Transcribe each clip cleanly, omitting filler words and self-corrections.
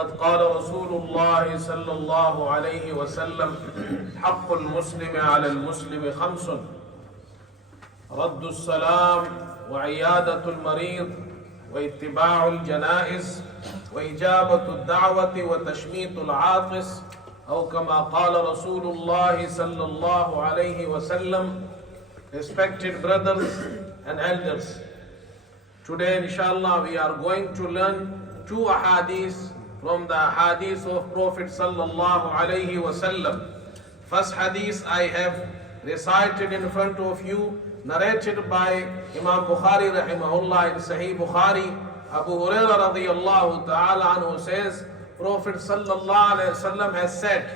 قال رسول الله صلى الله عليه وسلم حق المسلم على المسلم خمس رد السلام وعيادة المريض واتباع الجنائز وإجابة الدعوة وتشميت العاطس أو كما قال رسول الله صلى الله عليه وسلم. Respected brothers and elders, today inshallah we are going to learn two ahadith from the hadith of Prophet sallallahu alaihi wasallam. First hadith I have recited in front of you, narrated by Imam Bukhari rahimahullah in Sahih Bukhari. Abu Hurairah radiyallahu ta'ala anhu says, Prophet sallallahu alaihi wasallam has said,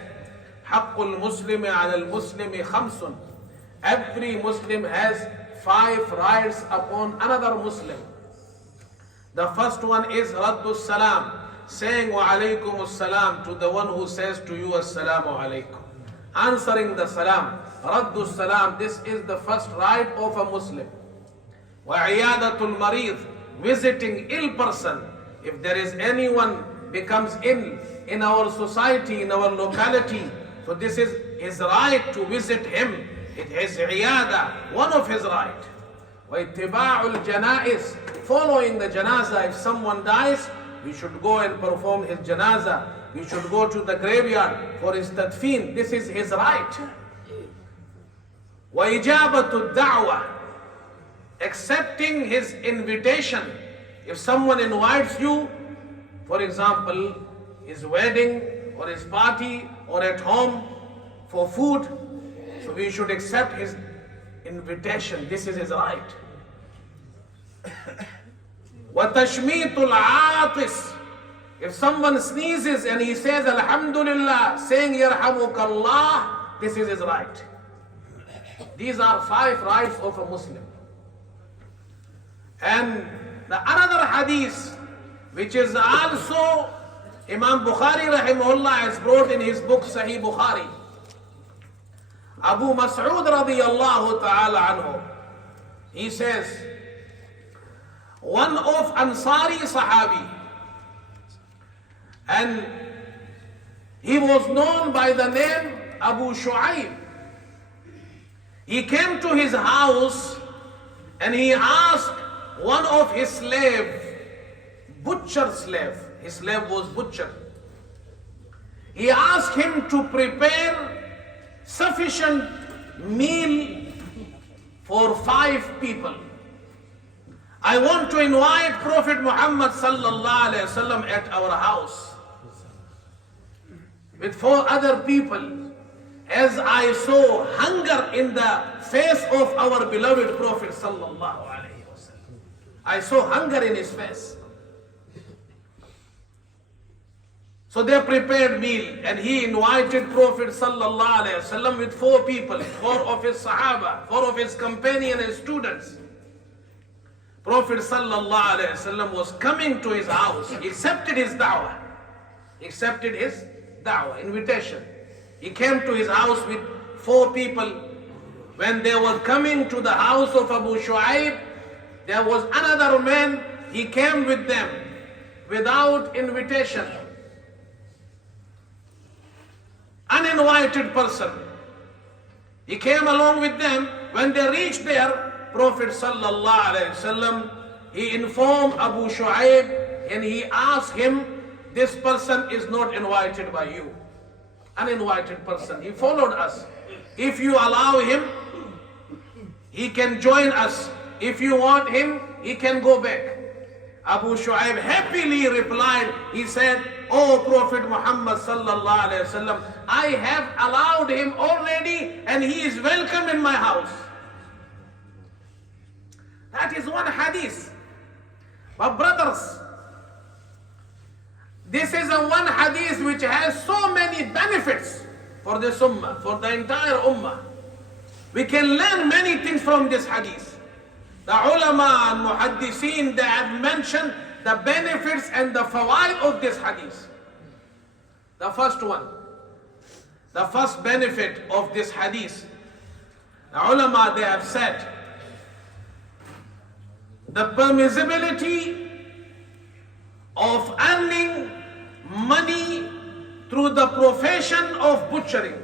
Haqqul muslimi ala al-muslimi khamsun. Every Muslim has 5 rights upon another Muslim. The first one is Raddus Salam, saying wa alaykum salam to the one who says to you assalamu alaykum. Answering the salam, Raddus Salam, this is the first right of a Muslim. Wa iyadatul marid, visiting ill person. If there is anyone becomes ill in our society, in our locality, so this is his right to visit him. It is iyada, one of his right. Wa ittiba'ul janaiz, following the janaza. If someone dies, we should go and perform his janaza. We should go to the graveyard for his tadfeen. This is his right. Wa ijabatu da'wah, accepting his invitation. If someone invites you, for example, his wedding or his party or at home for food, so we should accept his invitation. This is his right. وَتَشْمِيتُ الْعَاطِسِ, if someone sneezes and he says Alhamdulillah, saying Yarhamukallah, this is his right. These are 5 rights of a Muslim. And the another hadith, which is also Imam Bukhari rahimahullah has brought in his book Sahih Bukhari. Abu Mas'ud radiyallahu ta'ala anhu, he says, one of Ansari Sahabi, and he was known by the name Abu Shu'aib. He came to his house and he asked one of his slave, butcher slave, his slave was butcher. He asked him to prepare sufficient meal for 5 people. I want to invite Prophet Muhammad sallallahu alaihi wasallam at our house with 4 other people, as I saw hunger in the face of our beloved Prophet sallallahu alaihi wasallam. I saw hunger in his face. So they prepared meal and he invited Prophet sallallahu alaihi wasallam with 4 people, 4 of his Sahaba, 4 of his companions and students. Prophet sallallahu alaihi wasallam was coming to his house. He accepted his da'wah. He accepted his da'wah, invitation. He came to his house with 4 people. When they were coming to the house of Abu Shu'aib, there was another man. He came with them without invitation. Uninvited person. He came along with them. When they reached there, Prophet sallallahu alaihi wasallam, he informed Abu Shu'aib and he asked him, this person is not invited by you. Uninvited person. He followed us. If you allow him, he can join us. If you want him, he can go back. Abu Shu'aib happily replied, he said, "O Prophet Muhammad sallallahu alaihi wasallam, I have allowed him already and he is welcome in my house." That is one hadith. But brothers, this is a one hadith which has so many benefits for this ummah, for the entire ummah. We can learn many things from this hadith. The ulama and muhaddiseen, they have mentioned the benefits and the fawaid of this hadith. The first one, the first benefit of this hadith, the ulama, they have said, the permissibility of earning money through the profession of butchering.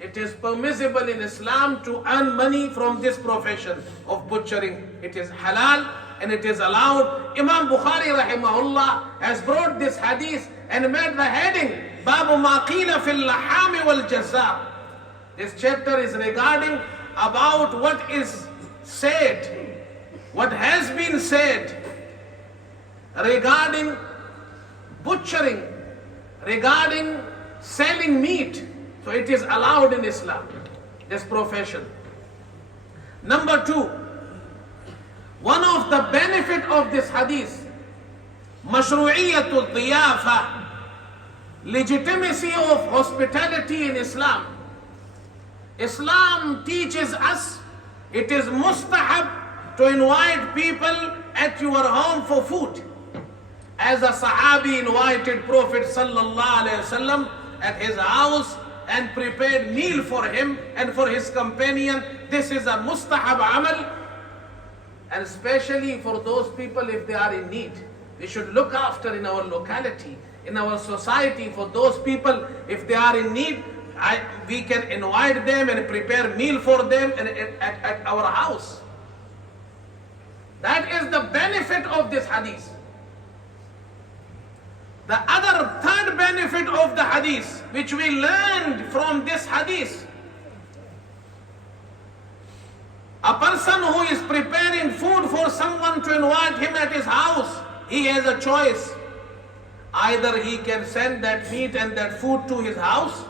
It is permissible in Islam to earn money from this profession of butchering. It is halal and it is allowed. Imam Bukhari rahimahullah has brought this hadith and made the heading, Babu ma qila fil lahami wal jaza. This chapter is regarding about what is said, what has been said regarding butchering, regarding selling meat. So it is allowed in Islam, this profession. Number 2, one of the benefit of this hadith, mashru'iyatul diyafa, legitimacy of hospitality in Islam. Islam teaches us it is mustahab to invite people at your home for food. As a Sahabi invited Prophet sallallahu alaihi wasallam at his house and prepared meal for him and for his companion, this is a mustahab amal, and especially for those people if they are in need. We should look after in our locality, in our society, for those people if they are in need. We can invite them and prepare meal for them at our house. That is the benefit of this hadith. The other third benefit of the hadith, which we learned from this hadith, a person who is preparing food for someone to invite him at his house, he has a choice. Either he can send that meat and that food to his house,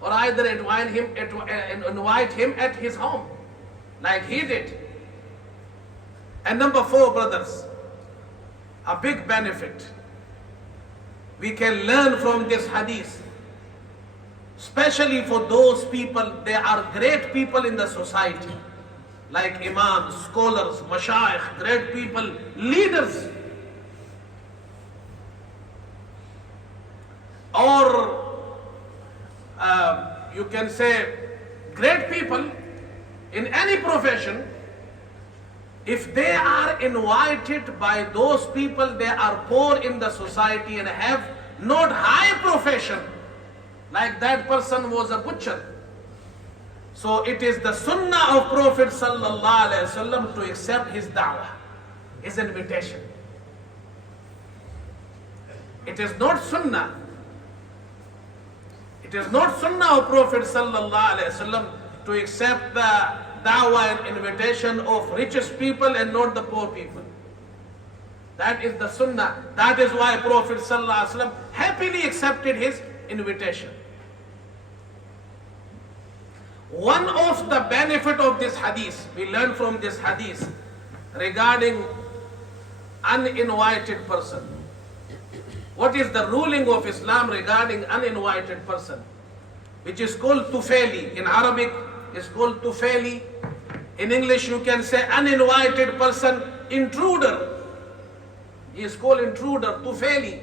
or either invite him at his home, like he did. And number 4, brothers, a big benefit we can learn from this hadith, especially for those people, they are great people in the society, like imams, scholars, mashayikh, great people, leaders, or you can say great people in any profession. If they are invited by those people, they are poor in the society and have not high profession, like that person was a butcher. So it is the sunnah of Prophet sallallahu alaihi wasallam to accept his da'wah, his invitation. It is not sunnah. It is not sunnah of Prophet sallallahu alaihi wasallam to accept the da'wah and invitation of richest people and not the poor people. That is the sunnah. That is why Prophet sallallahu alaihi wasallam happily accepted his invitation. One of the benefit of this hadith, we learn from this hadith regarding uninvited person. What is the ruling of Islam regarding uninvited person, which is called tufeli. In Arabic is called tufeli. In English you can say uninvited person, intruder. He is called intruder, tufeli.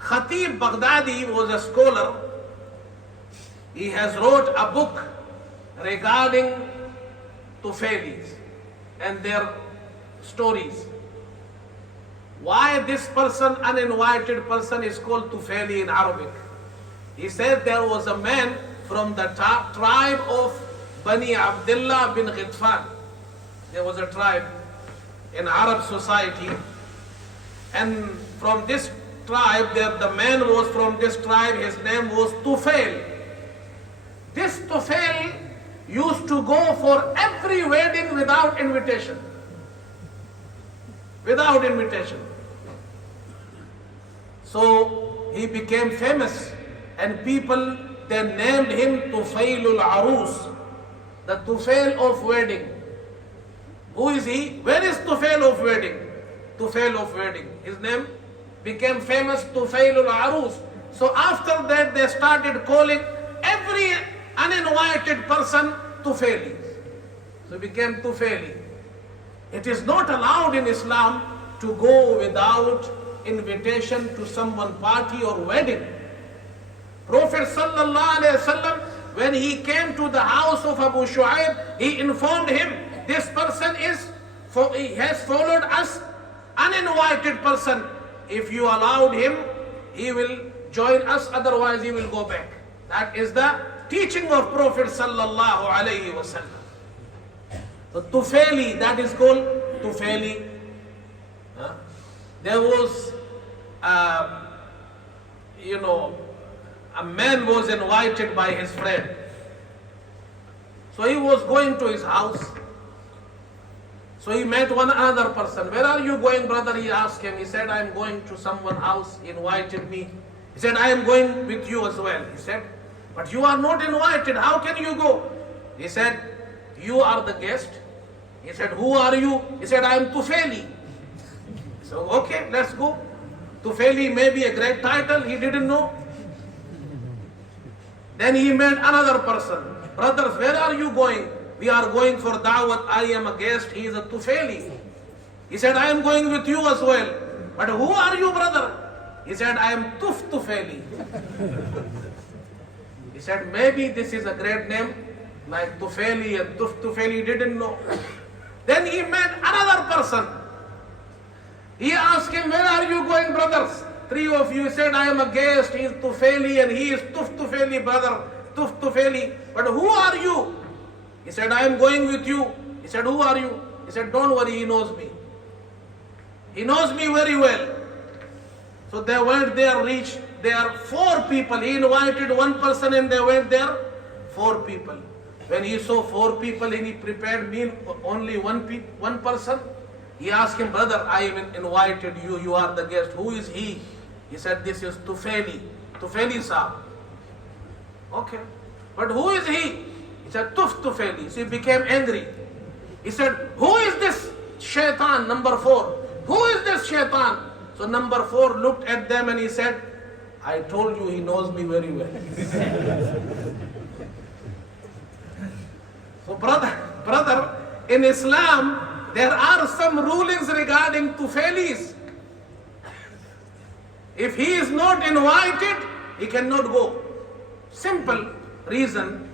Khatib Baghdadi was a scholar. He has wrote a book regarding tufelis and their stories. Why this person, uninvited person, is called tufeli in Arabic? He said there was a man from the tribe of Bani Abdullah bin Ghitfan. There was a tribe in Arab society, and from this tribe, the man was from this tribe, his name was Tufail. This Tufail used to go for every wedding without invitation. Without invitation. So he became famous, and people then named him Tufailul Arus, the Tufail of wedding. Who is he? Where is Tufail of wedding? Tufail of wedding. His name became famous, Tufailul Arus. So after that they started calling every uninvited person Tufaili. So became Tufaili. It is not allowed in Islam to go without invitation to someone's party or wedding. Prophet sallallahu alaihi wasallam, when he came to the house of Abu Shu'aib, he informed him, this person he has followed us, uninvited person. If you allowed him, he will join us, otherwise he will go back. That is the teaching of Prophet sallallahu alaihi wasallam. So Tufaili, that is called Tufaili. There was, a man was invited by his friend. So he was going to his house. So he met one other person. Where are you going, brother? He asked him. He said, I am going to someone's house. He invited me. He said, I am going with you as well. He said, but you are not invited. How can you go? He said, you are the guest. He said, who are you? He said, I am Tufaili. So, okay, let's go. Tufaili may be a great title. He didn't know. Then he met another person. Brothers, where are you going? We are going for da'wat. I am a guest. He is a Tufaili. He said, I am going with you as well. But who are you, brother? He said, I am Tufaili. He said, maybe this is a great name, like Tufaili and Tufaili didn't know. Then he met another person. He asked him, where are you going, brothers? Three of you. He said, I am a guest. He is Tufaili and he is Tufaili, brother. Tufaili. But who are you? He said, I am going with you. He said, who are you? He said, don't worry, he knows me. He knows me very well. So they went there, reached there, 4 people. He invited one person and they went there, 4 people. When he saw 4 people and he prepared meal for only one person, he asked him, brother, I have invited you, you are the guest. Who is he? He said, this is Tufaili. Tufaili Sahib. Okay. But who is he? He said, Tufaili. So he became angry. He said, who is this shaitan, number 4? Who is this shaitan? So number 4 looked at them and he said, I told you he knows me very well. So brother, in Islam, there are some rulings regarding Tufailis. If he is not invited, he cannot go. Simple reason.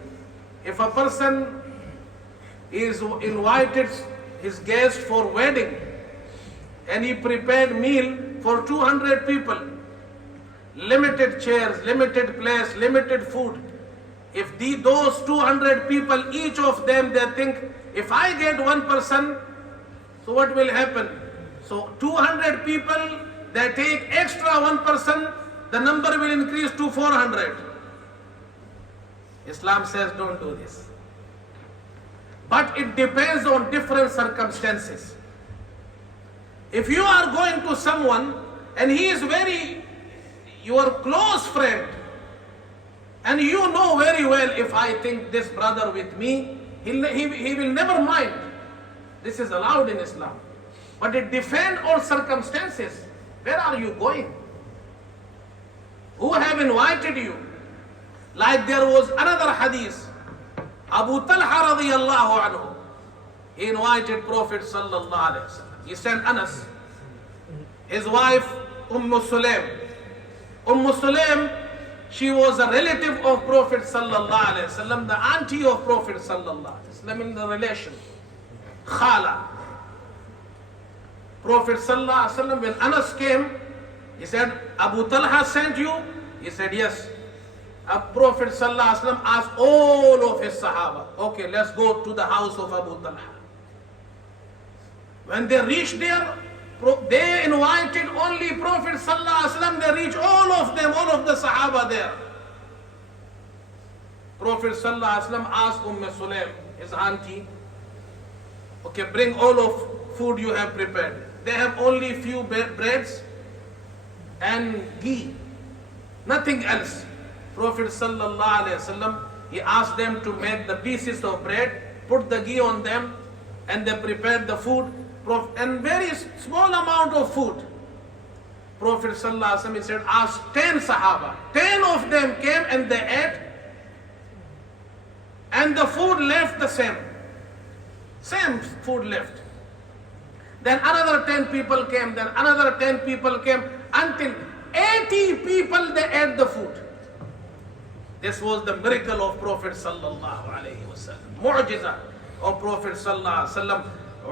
If a person is invited his guest for wedding and he prepared meal for 200 people, limited chairs, limited place, limited food. If those 200 people, each of them, they think, if I get one person, so what will happen? So 200 people, they take extra one person, the number will increase to 400. Islam says don't do this. But it depends on different circumstances. If you are going to someone and he is your close friend, and you know very well, if I think this brother with me, he will never mind. This is allowed in Islam. But it depends on circumstances. Where are you going? Who have invited you? Like there was another hadith. Abu Talha radiyallahu anhu. He invited Prophet sallallahu alaihi wasallam. He sent Anas, his wife Sulaim. Sulaim, she was a relative of Prophet sallallahu alaihi wasallam, the auntie of Prophet sallallahu alaihi wasallam in the relation. Khala. Prophet sallallahu alaihi wasallam, when Anas came, he said, Abu Talha sent you? He said, yes. Prophet sallallahu alaihi wasallam asked all of his Sahaba, okay, let's go to the house of Abu Talha. When they reached there, they invited only Prophet sallallahu alaihi wasallam. They reached all of them, all of the Sahaba there. Prophet sallallahu alaihi wasallam asked Sulaim, his auntie, okay, bring all of food you have prepared. They have only few breads and ghee, nothing else. Prophet sallallahu alaihi wasallam, he asked them to make the pieces of bread, put the ghee on them, and they prepared the food, and very small amount of food. Prophet sallallahu alaihi wasallam, he said, ask 10 Sahaba. 10 of them came and they ate, and the food left the same. Same food left. Then another 10 people came, then another 10 people came, until 80 people they ate the food. This was the miracle of Prophet sallallahu alaihi wasallam. Mu'jiza of Prophet sallallahu alaihi wasallam.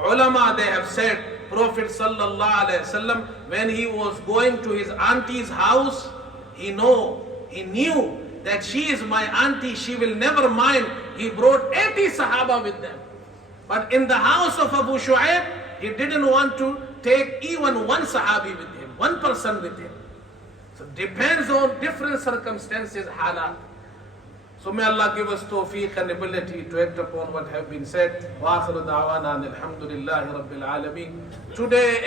Ulama, they have said, Prophet sallallahu alaihi wasallam, when he was going to his auntie's house, he knew that she is my auntie, she will never mind. He brought 80 Sahaba with them. But in the house of Abu Shu'aib, he didn't want to take even one Sahabi with him, one person with him. So depends on different circumstances, halat. So may Allah give us tawfiq and ability to act upon what have been said. Wa akhiru da'wana alhamdulillahi rabbil alameen. Today